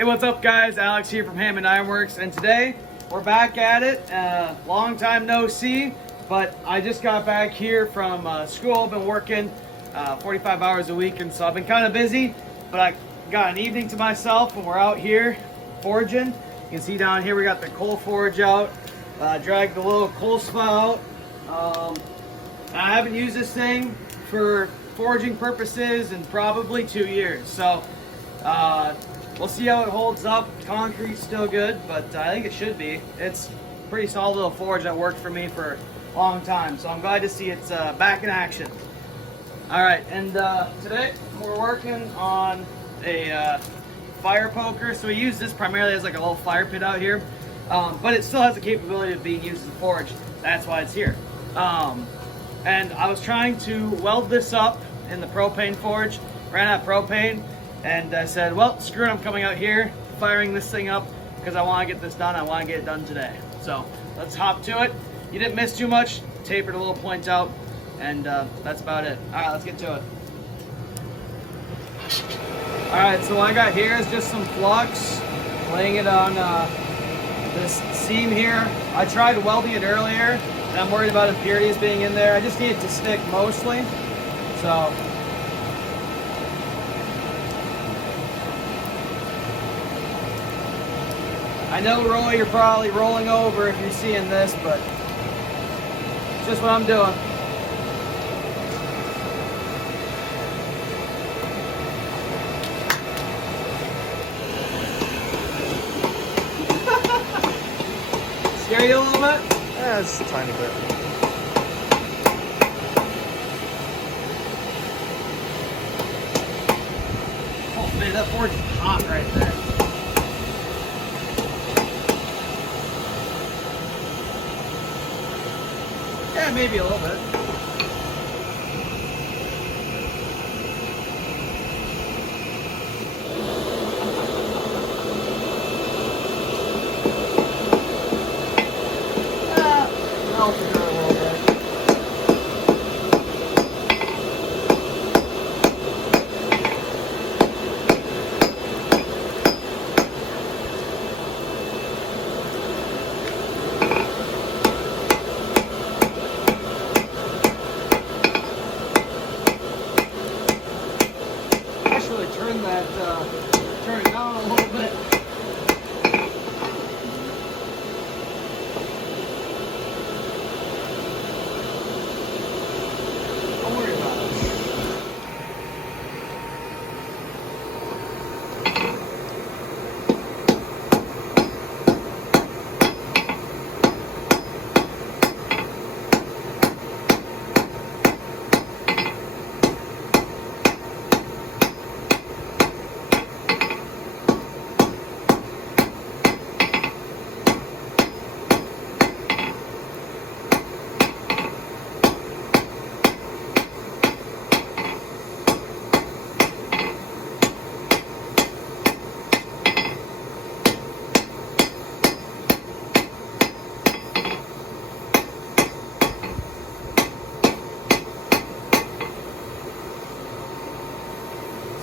Hey, what's up guys? Alex here from Hannemann Ironworks, and today we're back at it. Long time no see, but I just got back here from school. I've been working 45 hours a week, and so I've been kind of busy, but I got an evening to myself when we're out here forging. You can see down here we got the coal forge out. Dragged the little coal spout out. I haven't used this thing for forging purposes in probably 2 years, so we'll see how it holds up. Concrete's still good, but I think it should be. It's a pretty solid little forge that worked for me for a long time, so I'm glad to see it's back in action. Alright, and today we're working on a fire poker. So we use this primarily as like a little fire pit out here, but it still has the capability of being used as a forge. That's why it's here. And I was trying to weld this up in the propane forge, ran out of propane, and I said, well, screw it, I'm coming out here, firing this thing up, because I want to get this done. I want to get it done today. So let's hop to it. You didn't miss too much, tapered a little point out, and that's about it. All right, let's get to it. All right, so what I got here is just some flux, laying it on this seam here. I tried welding it earlier, and I'm worried about impurities being in there. I just need it to stick mostly, so. I know, Roy, you're probably rolling over if you're seeing this, but it's just what I'm doing. Scare you a little bit? Yeah, it's a tiny bit. Oh man, that forge is hot right there. Yeah, maybe a little bit. Melted her a little bit. Turn it down a little bit. Don't worry about it.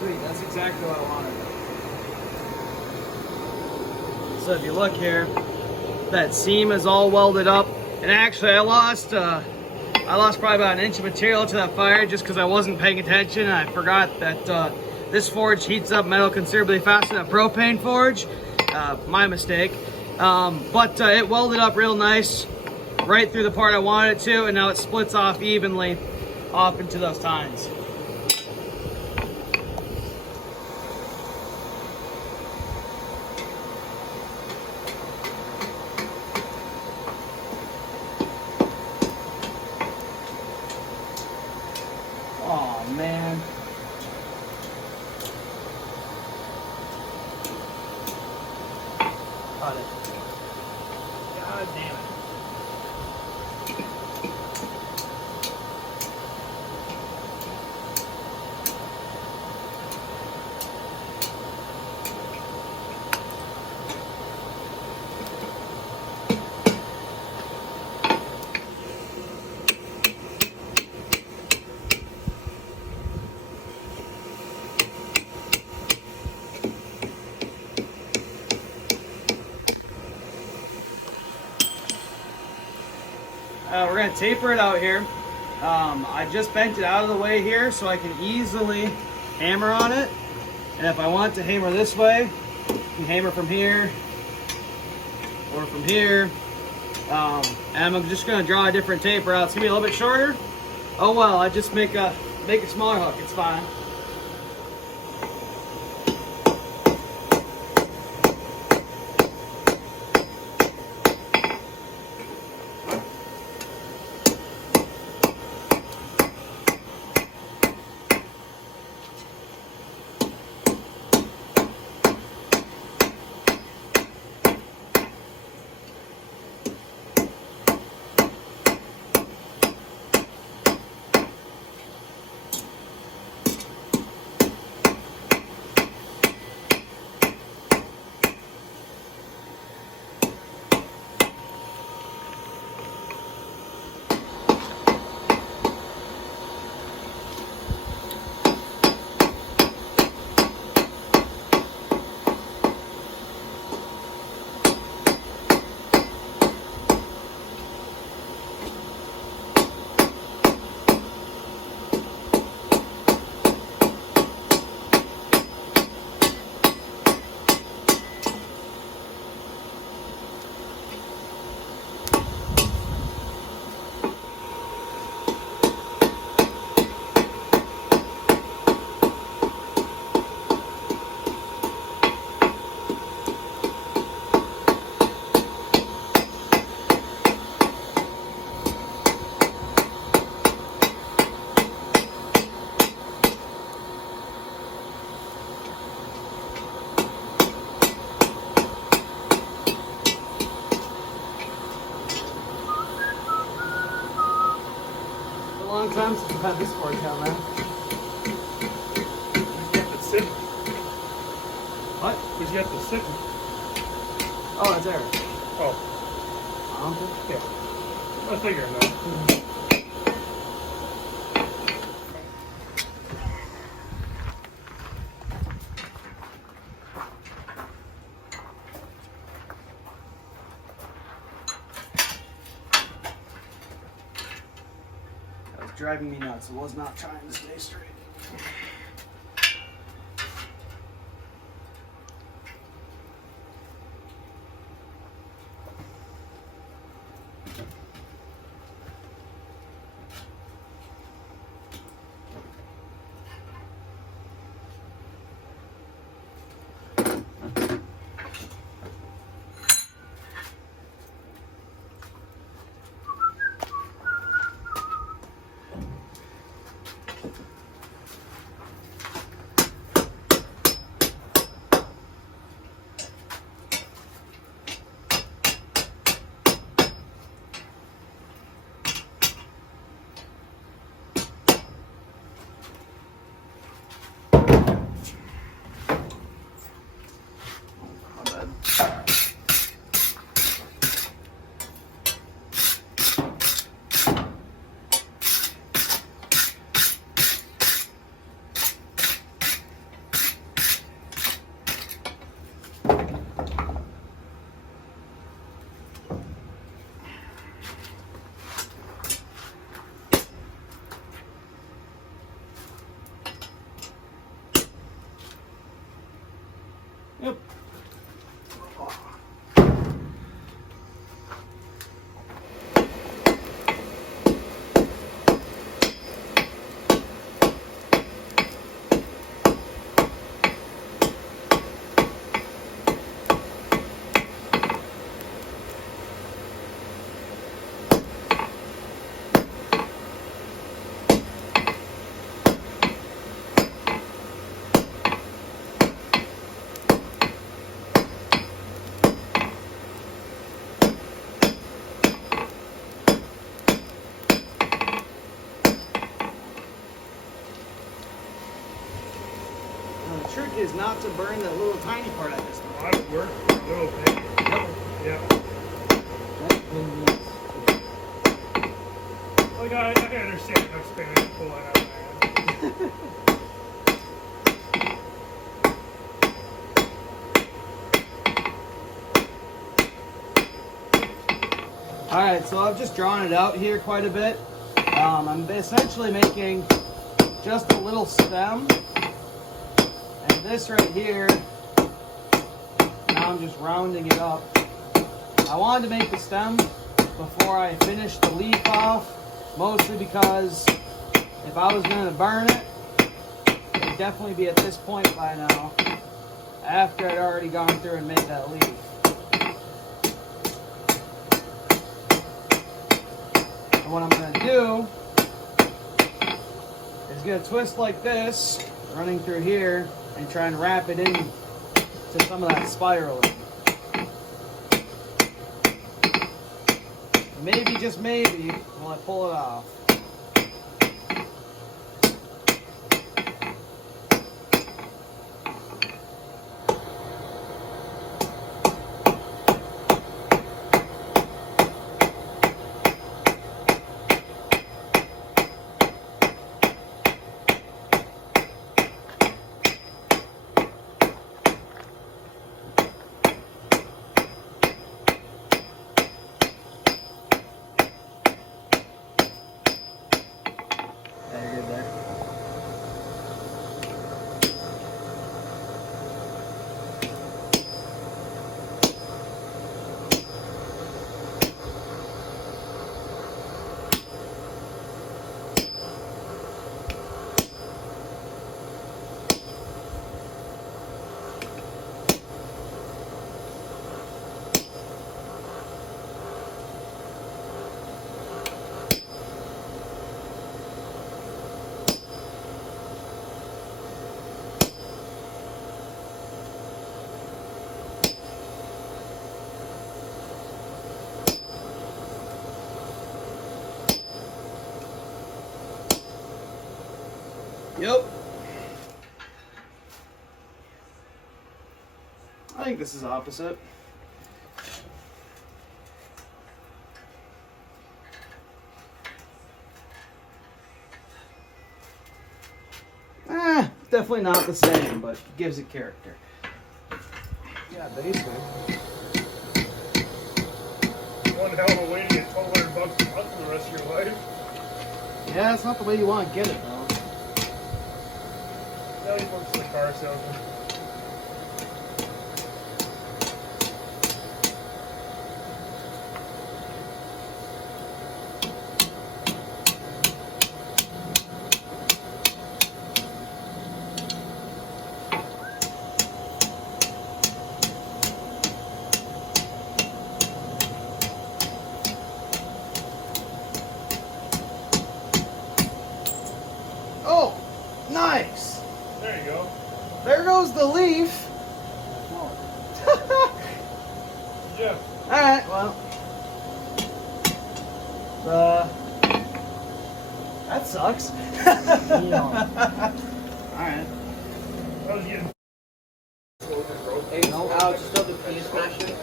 Sweet, that's exactly what I wanted. So if you look here, that seam is all welded up, and actually I lost probably about an inch of material to that fire just because I wasn't paying attention, and I forgot that this forge heats up metal considerably faster than a propane forge. My mistake. But it welded up real nice right through the part I wanted it to, and now it splits off evenly off into those tines. Oh man. Got it. God damn it. we're gonna taper it out here. I just bent it out of the way here so I can easily hammer on it. And if I want to hammer this way, I can hammer from here or from here. And I'm just gonna draw a different taper out. It's gonna be a little bit shorter. Oh well, I just make a smaller hook, it's fine. Long time since we've had this fork out, man. It's sitting. What? Where's you got the sitting? Oh, it's there. Oh. I don't think. Yeah. I figured that. Driving me nuts. I was not trying to stay straight. Yep. The trick is not to burn that little tiny part at this time. Well, that would work for a little bit. Yep. Yeah. Like, I understand how Spanish to pull that out, man. All right, so I've just drawn it out here quite a bit. I'm essentially making just a little stem, and this right here, now I'm just rounding it up. I wanted to make the stem before I finished the leaf off, mostly because if I was going to burn it, it'd definitely be at this point by now, after I'd already gone through and made that leaf. And what I'm going to do is get a twist like this, running through here, and try and wrap it in to some of that spiraling. Maybe, just maybe, will I pull it off. Yep. I think this is opposite. Definitely not the same, but gives it character. Yeah, basically. One hell of a way to get $1,200 a month for the rest of your life. Yeah, that's not the way you want to get it, though. Now he works as a car salesman. Oh, nice. There you go. There goes the leaf. Yeah. Alright, well. That sucks. Alright. I was getting Hey, Alex, you still do penis smashing? You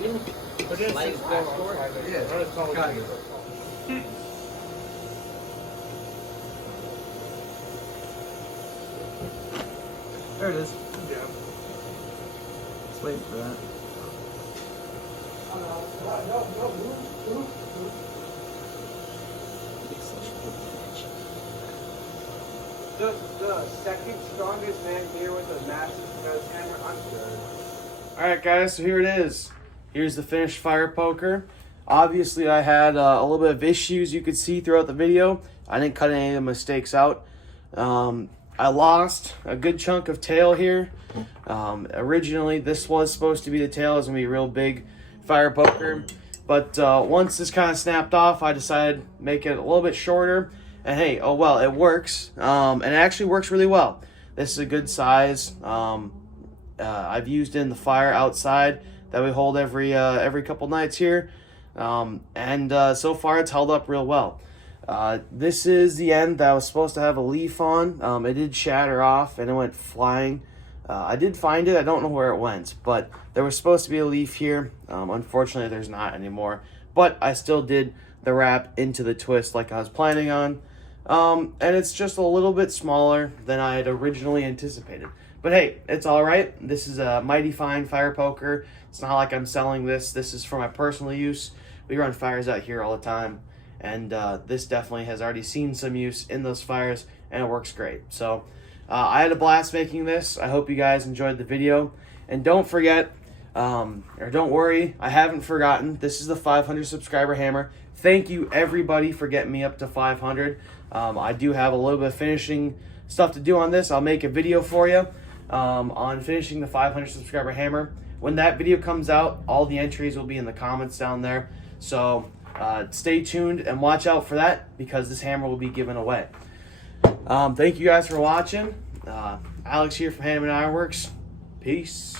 can But it's slide just glass going door? on. Yeah. Not as tall as Got you. it. There it is. Yeah. Just waiting for that. The second strongest man here with a massive nose hammer. I'm good. Alright guys, so here it is. Here's the finished fire poker. Obviously I had a little bit of issues you could see throughout the video. I didn't cut any of the mistakes out. I lost a good chunk of tail here. Originally this was supposed to be the tail. It was going to be a real big fire poker. But once this kind of snapped off, I decided to make it a little bit shorter. And hey, oh well, it works. And it actually works really well. This is a good size. I've used it in the fire outside that we hold every couple nights here. So far it's held up real well. This is the end that I was supposed to have a leaf on. It did shatter off and it went flying. I did find it. I don't know where it went, but there was supposed to be a leaf here. Unfortunately, there's not anymore. But I still did the wrap into the twist like I was planning on. And it's just a little bit smaller than I had originally anticipated. But hey, it's all right. This is a mighty fine fire poker. It's not like I'm selling this. This is for my personal use. We run fires out here all the time, and this definitely has already seen some use in those fires, and it works great. So I had a blast making this. I hope you guys enjoyed the video, and don't forget, or don't worry, I haven't forgotten. This is the 500 subscriber hammer. Thank you everybody for getting me up to 500. I do have a little bit of finishing stuff to do on this. I'll make a video for you on finishing the 500 subscriber hammer. When that video comes out, all the entries will be in the comments down there. So stay tuned and watch out for that, because this hammer will be given away. Thank you guys for watching. Alex here from Hannemann Ironworks. Peace.